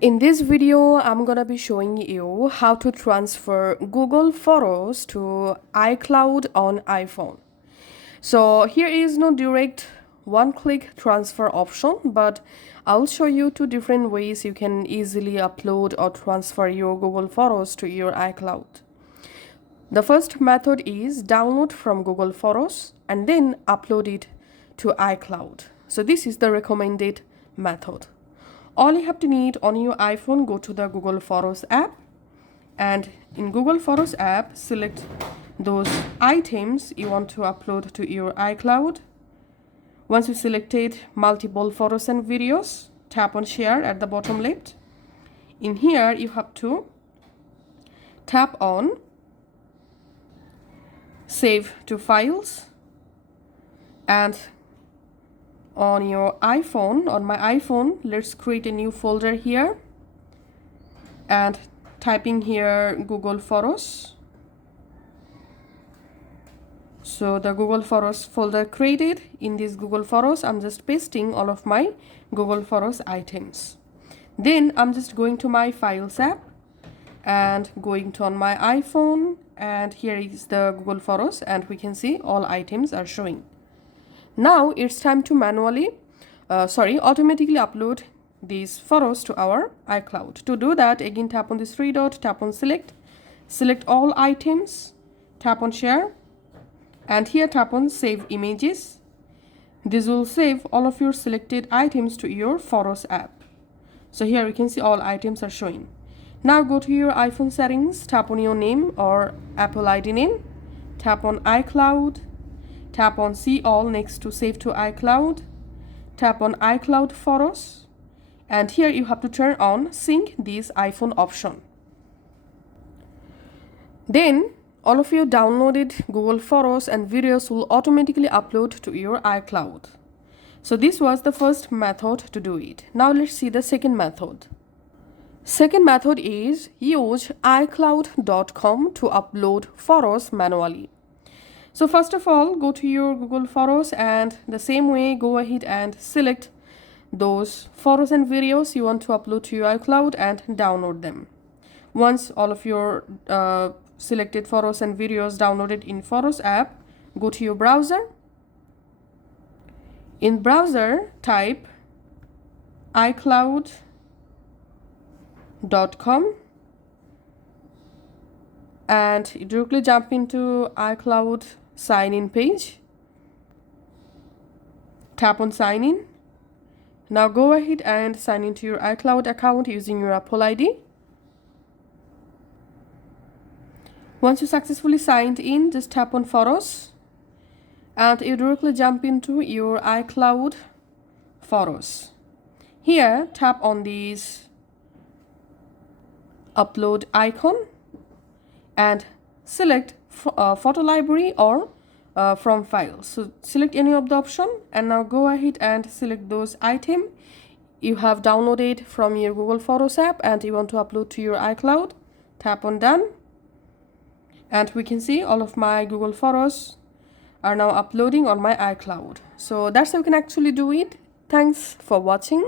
In this video, I'm gonna be showing you how to transfer Google Photos to iCloud on iPhone. So here is no direct one-click transfer option, but I'll show you two different ways you can easily upload or transfer your Google Photos to your iCloud. The first method is download from Google Photos and then upload it to iCloud. So this is the recommended method. All you have to need on your iPhone, go to the Google Photos app, and in Google Photos app, select those items you want to upload to your iCloud. Once you selected multiple photos and videos, tap on share at the bottom left. In here, you have to tap on save to files, and on your iPhone, on my iPhone, let's create a new folder here and typing here Google Photos. So the Google Photos folder created. In this Google Photos, I'm just pasting all of my Google Photos items. Then I'm just going to my Files app and going to on my iPhone, and here is the Google Photos, and we can see all items are showing. Now it's time to automatically upload these photos to our iCloud. To do that, again tap on this three dot, tap on select all items, tap on share, and here tap on save images. This will save all of your selected items to your Photos app. So here you can see all items are showing. Now go to your iPhone settings, tap on your name or Apple ID name, tap on iCloud, tap on see all next to save to iCloud, tap on iCloud Photos, and here you have to turn on sync this iPhone option. Then all of your downloaded Google Photos and videos will automatically upload to your iCloud. So this was the first method to do it. Now let's see the second method. Second method is use iCloud.com to upload photos manually. So first of all, go to your Google Photos and the same way go ahead and select those photos and videos you want to upload to your iCloud and download them. Once all of your selected photos and videos downloaded in Photos app, go to your browser. In browser, type iCloud.com and you directly jump into iCloud sign in page. Tap on sign in. Now go ahead and sign into your iCloud account using your Apple ID. Once you successfully signed in, just tap on Photos and you directly jump into your iCloud Photos. Here, tap on this upload icon and select photo library or from files. So select any of the option and now go ahead and select those items you have downloaded from your Google Photos app and you want to upload to your iCloud. Tap on done, and we can see all of my Google Photos are now uploading on my iCloud. So that's how you can actually do it. Thanks for watching.